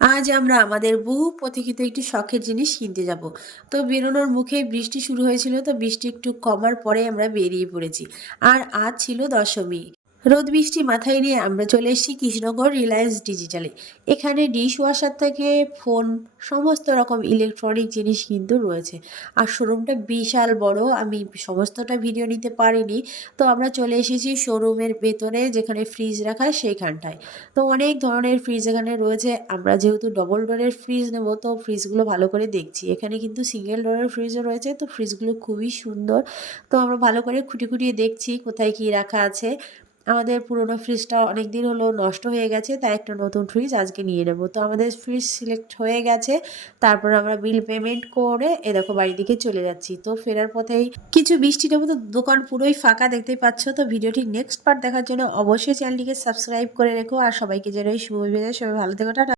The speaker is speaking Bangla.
আজ আমরা আমাদের বহু প্রতীক্ষিত একটি শখের জিনিস কিনতে যাব। তো বেরোনোর মুখে বৃষ্টি শুরু হয়েছিল, তো বৃষ্টি একটু কমার পরে আমরা বেরিয়ে পড়েছি। আর আজ ছিল দশমী। রোদ বৃষ্টি মাথায় নিয়ে আমরা চলে এসেছি কৃষ্ণনগর রিলায়েন্স ডিজিটালে। এখানে ডিশ ওয়াশার থেকে ফোন, সমস্ত রকম ইলেকট্রনিক জিনিস কিন্তু রয়েছে। আর শোরুমটা বিশাল বড়, আমি সমস্তটা ভিডিও নিতে পারিনি। তো আমরা চলে এসেছি শোরুমের ভেতরে, যেখানে ফ্রিজ রাখা সেইখানটায়। তো অনেক ধরনের ফ্রিজ এখানে রয়েছে। আমরা যেহেতু ডবল ডোরের ফ্রিজ নেব, তো ফ্রিজগুলো ভালো করে দেখছি। এখানে কিন্তু সিঙ্গেল ডোরের ফ্রিজও রয়েছে, তো ফ্রিজগুলো খুবই সুন্দর। তো আমরা ভালো করে খুঁটিয়ে দেখছি কোথায় কি রাখা আছে। আমাদের পুরোনো ফ্রিজটা অনেক দিন হলো নষ্ট হয়ে গেছে, তাই একটা নতুন ফ্রিজ আজকে নিয়ে নেব। তো আমাদের ফ্রিজ সিলেক্ট হয়ে গেছে। তারপর আমরা বিল পেমেন্ট করে এ দেখো বাড়ির দিকে চলে যাচ্ছি। তো ফেরার পথেই কিছু বৃষ্টি নেবো, তো দোকান পুরোই ফাঁকা দেখতেই পাচ্ছ। তো ভিডিওটি নেক্সট পার্ট দেখার জন্য অবশ্যই চ্যানেলটিকে সাবস্ক্রাইব করে রেখো। আর সবাইকে জানাই শুভ বিদায়, সবাই ভালো থেকো, টাটা।